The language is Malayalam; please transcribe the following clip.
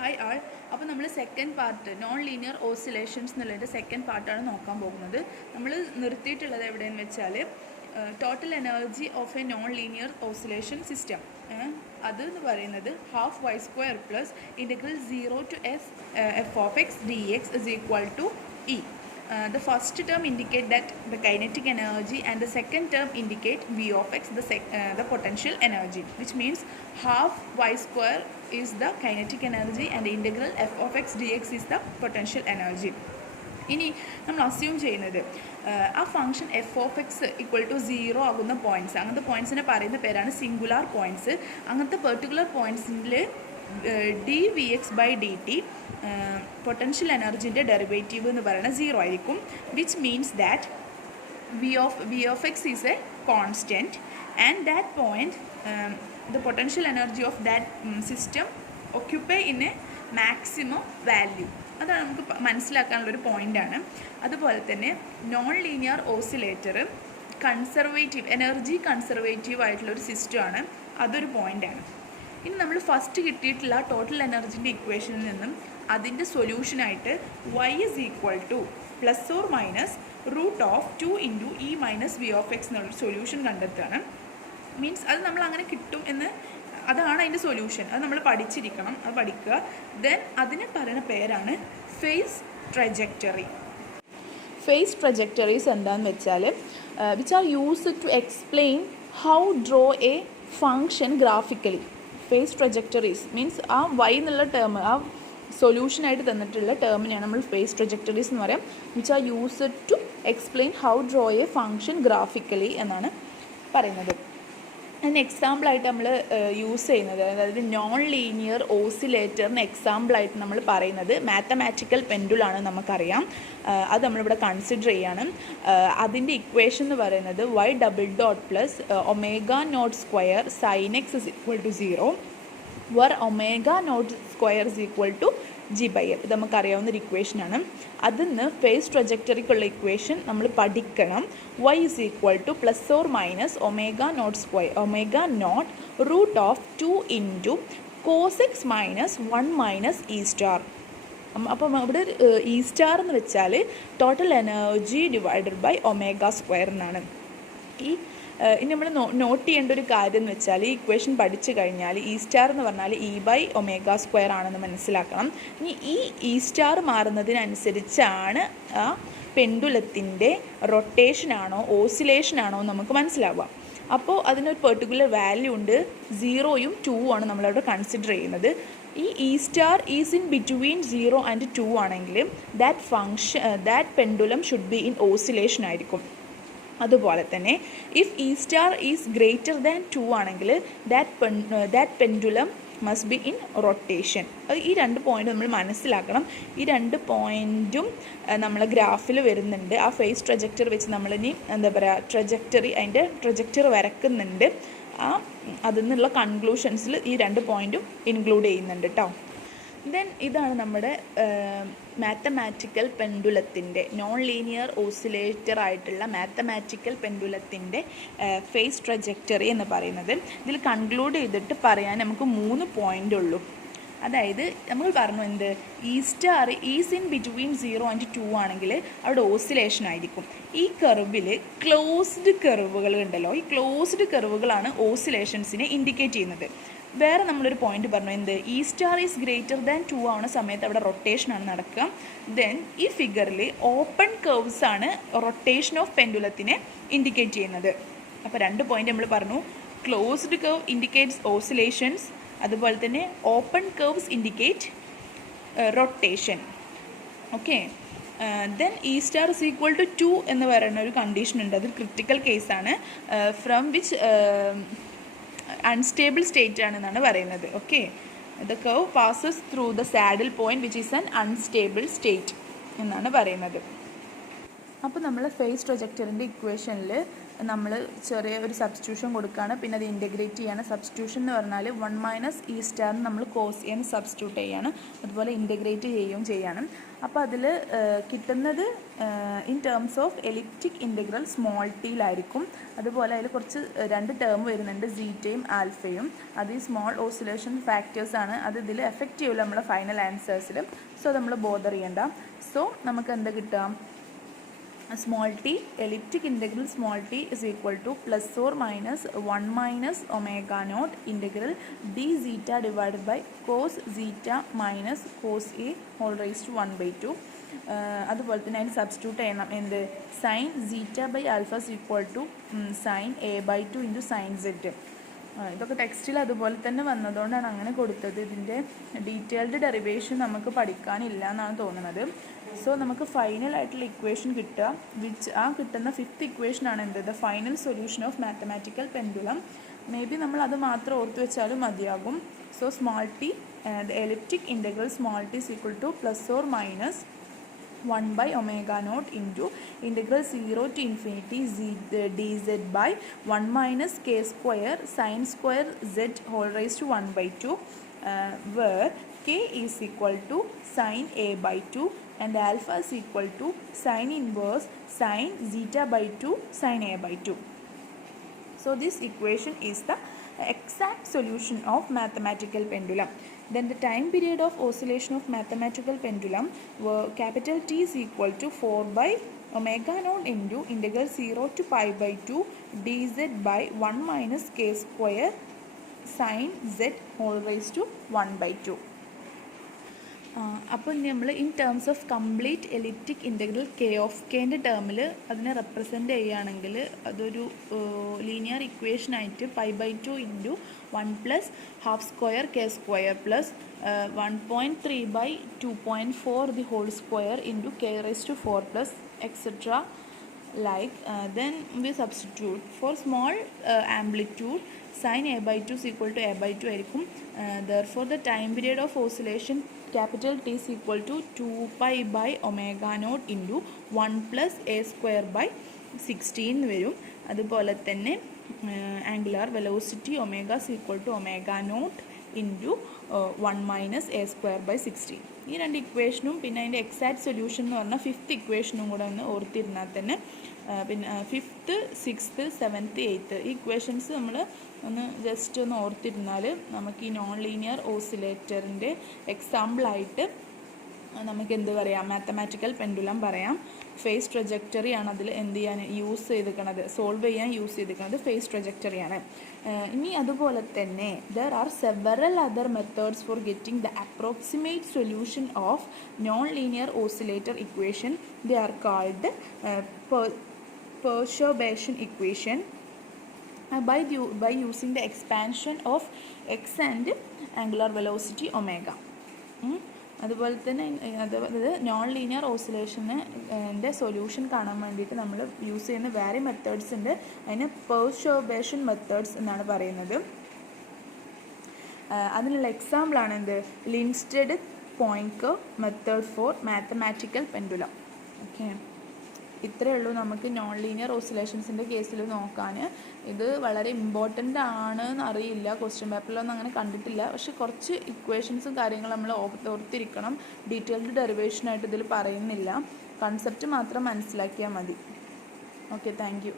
Hi all. അപ്പോൾ നമ്മൾ second part non linear oscillations എന്നുള്ളതിൻ്റെ സെക്കൻഡ് പാർട്ടാണ് നോക്കാൻ പോകുന്നത്. നമ്മൾ നിർത്തിയിട്ടുള്ളത് എവിടെയെന്ന് വെച്ചാൽ total energy of a non linear oscillation system. അത് എന്ന് പറയുന്നത് half y square plus integral 0 to f of x dx is equal to E. The first term indicate that the kinetic energy and the second term indicate V of x, the potential energy, which means half y square is the kinetic energy and the integral f of x dx is the potential energy. ഇനി നമ്മൾ അസ്യൂം ചെയ്യുന്നത് ആ function f of x equal to 0 ആകുന്ന പോയിൻറ്റ്സ്, അങ്ങനത്തെ പോയിൻറ്റ്സിനെ പറയുന്ന പേരാണ് സിംഗുലാർ പോയിൻറ്റ്സ്. അങ്ങനത്തെ പെർട്ടിക്കുലർ പോയിൻറ്റ്സിൽ d v x by d t potential എനർജീൻ്റെ ഡെറിവേറ്റീവ് എന്ന് പറയുന്നത് 0 ആയിരിക്കും. Which means that v of x is a constant and that point the potential energy of that system occupy in a maximum value. അതാണ് നമുക്ക് മനസ്സിലാക്കാനുള്ളൊരു പോയിൻ്റാണ്. അതുപോലെ തന്നെ non linear oscillator energy conservative ആയിട്ടുള്ളൊരു സിസ്റ്റമാണ്. അതൊരു പോയിൻ്റാണ്. ഇനി നമ്മൾ ഫസ്റ്റ് കിട്ടിയിട്ടുള്ള ടോട്ടൽ എനർജിൻ്റെ ഇക്വേഷനിൽ നിന്നും അതിൻ്റെ സൊല്യൂഷനായിട്ട് y is equal to plus or minus root of 2 into E minus V of x എന്നുള്ളൊരു സൊല്യൂഷൻ കണ്ടെത്തുകയാണ്. മീൻസ് അത് നമ്മൾ അങ്ങനെ കിട്ടും എന്ന്, അതാണ് അതിൻ്റെ സൊല്യൂഷൻ. അത് നമ്മൾ പഠിച്ചിരിക്കണം, അത് പഠിക്കുക. ദെൻ അതിന് പറയുന്ന പേരാണ് ഫേസ് ട്രജക്ടറി. ഫേസ് ട്രജക്ടറീസ് എന്താണെന്ന് വെച്ചാൽ which are used to explain how draw a function graphically. Phase trajectories means ആ വൈ എന്നുള്ള ടേം, ആ സൊല്യൂഷനായിട്ട് തന്നിട്ടുള്ള ടേമിനെയാണ് നമ്മൾ ഫേസ് ട്രജക്ടറീസ് എന്ന് പറയാം. Which are used to explain how draw a function graphically എന്നാണ് പറയുന്നത്. അതിന് എക്സാമ്പിളായിട്ട് നമ്മൾ യൂസ് ചെയ്യുന്നത്, അതായത് നോൺ ലീനിയർ ഓസിലേറ്ററിന് എക്സാമ്പിളായിട്ട് നമ്മൾ പറയുന്നത് മാത്തമാറ്റിക്കൽ പെൻഡുലാണ്. നമുക്കറിയാം, അത് നമ്മളിവിടെ കൺസിഡർ ചെയ്യാണ്. അതിൻ്റെ ഇക്വേഷൻ എന്ന് പറയുന്നത് y double dot plus omega naught square sine x is equal to 0 where omega naught square is equal to g/l. ഇത് നമുക്കറിയാവുന്നൊരു ഇക്വേഷനാണ്. അതിന്ന് ഫേസ് ട്രജക്ടറിക്കുള്ള ഇക്വേഷൻ നമ്മൾ പഠിക്കണം. y is equal to plus or minus omega naught square omega naught root of 2 into cos x minus 1 minus E star. അപ്പം ഇവിടെ ഇ സ്റ്റാർ എന്ന് വെച്ചാൽ total energy divided by omega square എന്നാണ്. ഇനി നമ്മൾ നോട്ട് ചെയ്യേണ്ട ഒരു കാര്യം എന്ന് വെച്ചാൽ ഈ ഇക്വേഷൻ പഠിച്ചു കഴിഞ്ഞാൽ ഇ സ്റ്റാർ എന്ന് പറഞ്ഞാൽ ഇ ബൈ ഒമേഗ സ്ക്വയർ ആണെന്ന് മനസ്സിലാക്കണം. ഇനി ഈ ഇ സ്റ്റാർ മാറുന്നതിനനുസരിച്ചാണ് ആ പെൻഡുലത്തിൻ്റെ റൊട്ടേഷനാണോ ഓസിലേഷനാണോ നമുക്ക് മനസ്സിലാവുക. അപ്പോൾ അതിനൊരു പെർട്ടിക്കുലർ വാല്യൂ ഉണ്ട്. 0യും 2 ആണ് നമ്മളവിടെ കൺസിഡർ ചെയ്യുന്നത്. ഈ E star is in between 0 and 2 ആണെങ്കിൽ that pendulum should be in oscillation ആയിരിക്കും. അതുപോലെ തന്നെ if E star is greater than 2 ആണെങ്കിൽ that pendulum must be in rotation. അത് ഈ 2 പോയിൻ്റ് നമ്മൾ മനസ്സിലാക്കണം. ഈ 2 പോയിൻറ്റും നമ്മളെ ഗ്രാഫിൽ വരുന്നുണ്ട്. ആ ഫേസ് ട്രജക്ടറി വെച്ച് നമ്മളിനി എന്താ പറയുക അതിൻ്റെ ട്രജക്ടറി വരക്കുന്നുണ്ട്. അതിൽ നിന്നുള്ള കൺക്ലൂഷൻസിൽ ഈ 2 പോയിൻറ്റും ഇൻക്ലൂഡ് ചെയ്യുന്നുണ്ട് കേട്ടോ. ദെൻ ഇതാണ് നമ്മുടെ മാത്തമാറ്റിക്കൽ പെൻഡുലത്തിൻ്റെ നോൺ ലീനിയർ ഓസിലേറ്റർ ആയിട്ടുള്ള മാത്തമാറ്റിക്കൽ പെൻഡുലത്തിൻ്റെ ഫേസ് ട്രജക്ടറി എന്ന് പറയുന്നത്. ഇതിൽ കൺക്ലൂഡ് ചെയ്തിട്ട് പറയാൻ നമുക്ക് 3 പോയിൻ്റ് ഉള്ളൂ. അതായത് നമ്മൾ പറഞ്ഞു എന്ത്, E star is in between 0 and 2 ആണെങ്കിൽ അവിടെ ഓസിലേഷൻ ആയിരിക്കും. ഈ കർവിൽ ക്ലോസ്ഡ് കർവുകൾ ഉണ്ടല്ലോ, ഈ ക്ലോസ്ഡ് കർവുകളാണ് ഓസിലേഷൻസിനെ ഇൻഡിക്കേറ്റ് ചെയ്യുന്നത്. വേറെ നമ്മളൊരു പോയിന്റ് പറഞ്ഞു എന്ത്, E star is greater than 2 ആവുന്ന സമയത്ത് അവിടെ റൊട്ടേഷനാണ് നടക്കുക. ദെൻ ഈ ഫിഗറിൽ ഓപ്പൺ കർവ്സ് ആണ് റൊട്ടേഷൻ ഓഫ് പെൻഡുലത്തിനെ ഇൻഡിക്കേറ്റ് ചെയ്യുന്നത്. അപ്പോൾ 2 പോയിന്റ് നമ്മൾ പറഞ്ഞു. ക്ലോസ്ഡ് കർവ് ഇൻഡിക്കേറ്റ്സ് ഓസിലേഷൻസ്, അതുപോലെ തന്നെ open curves indicate rotation. Okay. Then E star is equal to 2 എന്ന് പറയുന്ന ഒരു കണ്ടീഷൻ ഉണ്ട്. അത് ക്രിട്ടിക്കൽ കേസാണ്. ഫ്രം വിച്ച് അൺസ്റ്റേബിൾ സ്റ്റേറ്റ് ആണെന്നാണ് പറയുന്നത്. Okay. The curve passes through the saddle point which is an unstable state എന്നാണ് പറയുന്നത്. അപ്പോൾ നമ്മൾ ഫേസ് ട്രജക്ടറിൻ്റെ ഇക്വേഷനിൽ നമ്മൾ ചെറിയ ഒരു സബ്സ്റ്റിറ്റ്യൂഷൻ കൊടുക്കുകയാണ്, പിന്നെ അത് ഇൻറ്റഗ്രേറ്റ് ചെയ്യാണ്. സബ്സ്റ്റിറ്റ്യൂഷൻ എന്ന് പറഞ്ഞാൽ 1 മൈനസ് ഇ സ്റ്റാറിന് നമ്മൾ കോസ് എന്ന് സബ്സ്റ്റിറ്റ്യൂട്ട് ചെയ്യാണ്, അതുപോലെ ഇൻറ്റഗ്രേറ്റ് ചെയ്യുകയും ചെയ്യണം. അപ്പോൾ അതിൽ കിട്ടുന്നത് in terms of elliptic integral small ടിയിലായിരിക്കും. അതുപോലെ അതിൽ കുറച്ച് 2 ടേം വരുന്നുണ്ട്, സീറ്റയും ആൽഫയും. അത് ഈ സ്മോൾ ഓസിലേഷൻ ഫാക്ടേഴ്സാണ്. അത് ഇതിൽ എഫക്റ്റ് ചെയ്യില്ല നമ്മളെ ഫൈനൽ ആൻസേഴ്സിൽ. സോ നമ്മൾ ബോദർ ചെയ്യണ്ട. സോ നമുക്ക് എന്താ കിട്ടുക? small t, elliptic integral small t is equal to plus or minus 1 minus omega naught integral d zeta divided by cos zeta minus cos a whole raised to 1 by 2. അതുപോലെ തന്നെ അതിന് സബ്സ്റ്റിറ്റ്യൂട്ട് ചെയ്യണം. എന്ത്? Sine zeta by alpha is equal to sine a by 2 into sine set. ഇതൊക്കെ ടെക്സ്റ്റിൽ അതുപോലെ തന്നെ വന്നതുകൊണ്ടാണ് അങ്ങനെ കൊടുത്തത്. ഇതിൻ്റെ ഡീറ്റെയിൽഡ് ഡെറിവേഷൻ നമുക്ക് പഠിക്കാനില്ല എന്നാണ് തോന്നുന്നത്. സോ നമുക്ക് ഫൈനൽ ആയിട്ടുള്ള ഇക്വേഷൻ കിട്ടുക, വിച്ച് ആ കിട്ടുന്ന 5th ഇക്വേഷനാണ് എന്ത്? The final solution of mathematical pendulum. May be നമ്മൾ അത് മാത്രം ഓർത്ത് വെച്ചാലും മതിയാകും. So small T, the elliptic integral small T is equal to plus or minus 1 by omega naught into integral 0 to infinity dz by 1 minus k square sin square z whole raised to 1 by 2, where k is equal to sin a by 2 and alpha is equal to sin inverse sin zeta by 2 sin a by 2. So this equation is the exact solution of mathematical pendulum. Then the time period of oscillation of mathematical pendulum were capital T is equal to 4 by omega naught into integral 0 to pi by 2 dz by 1 minus k square sin z whole raised to 1 by 2. അപ്പോൾ നമ്മൾ in terms of complete elliptic integral k of കെൻ്റെ ടേമിൽ അതിനെ റെപ്രസെൻ്റ് ചെയ്യുകയാണെങ്കിൽ അതൊരു ലീനിയർ ഇക്വേഷനായിട്ട് pi by 2 into 1 plus half square k square plus 1.3 by 2.4 the whole square into k raised to 4 plus etc. Like then we substitute for small amplitude sin a by 2 is equal to a by 2 ആയിരിക്കും. Therefore the time period of oscillation capital T is equal to 2 pi by omega naught into 1 plus a square by 16 വരും. അതുപോലെ തന്നെ angular velocity omega is equal to omega naught into 1 minus a square by 16. ഈ 2 ഇക്വേഷനും പിന്നെ അതിൻ്റെ എക്സാക്ട് സൊല്യൂഷൻ എന്ന് പറഞ്ഞാൽ 5th ഇക്വേഷനും കൂടെ ഒന്ന് ഓർത്തിരുന്നാൽ തന്നെ പിന്നെ 5th 6th 7th 8th ഈ ഇക്വേഷൻസ് നമ്മൾ ഒന്ന് ജസ്റ്റ് ഒന്ന് ഓർത്തിരുന്നാൽ നമുക്ക് ഈ നോൺ ലീനിയർ ഓസിലേറ്ററിൻ്റെ എക്സാമ്പിളായിട്ട് നമുക്ക് എന്ത് പറയാം? മാത്തമാറ്റിക്കൽ പെൻഡുലം പറയാം. ഫേസ് ട്രജക്ടറിയാണ് അതിൽ എന്ത് ചെയ്യാൻ യൂസ് ചെയ്തിരിക്കുന്നത്, സോൾവ് ചെയ്യാൻ യൂസ് ചെയ്തിരിക്കുന്നത് ഫേസ് ട്രജക്ടറിയാണ്. ഇനി അതുപോലെ തന്നെ there are several other methods for getting the approximate solution of non linear oscillator equation. They are called perturbation equation by using the expansion of x and angular velocity omega. അതുപോലെ തന്നെ അതായത് നോൺ ലീനിയർ ഓസിലേഷൻ്റെ സൊല്യൂഷൻ കാണാൻ വേണ്ടിയിട്ട് നമ്മൾ യൂസ് ചെയ്യുന്ന വേറെ മെത്തേഡ്സ് ഉണ്ട്. അതിന് പെർഷോബേഷൻ മെത്തേഡ്സ് എന്നാണ് പറയുന്നത്. അതിനുള്ള എക്സാമ്പിളാണ് എന്ത്? Lindstedt Poincare method for mathematical pendulum. Okay, ഇത്രയേ ഉള്ളൂ നമുക്ക് നോൺ ലീനിയർ ഓസിലേഷൻസിൻ്റെ കേസിൽ നോക്കാൻ. ഇത് വളരെ ഇമ്പോർട്ടൻ്റ് ആണ് എന്നറിയില്ല, ക്വസ്റ്റ്യൻ പേപ്പറിലൊന്നും അങ്ങനെ കണ്ടിട്ടില്ല. പക്ഷെ കുറച്ച് ഇക്വേഷൻസും കാര്യങ്ങളും നമ്മൾ ഓർത്തിരിക്കണം. ഡീറ്റെയിൽഡ് ഡെറിവേഷനായിട്ട് ഇതിൽ പറയുന്നില്ല, കൺസെപ്റ്റ് മാത്രം മനസ്സിലാക്കിയാൽ മതി. Okay, thank you.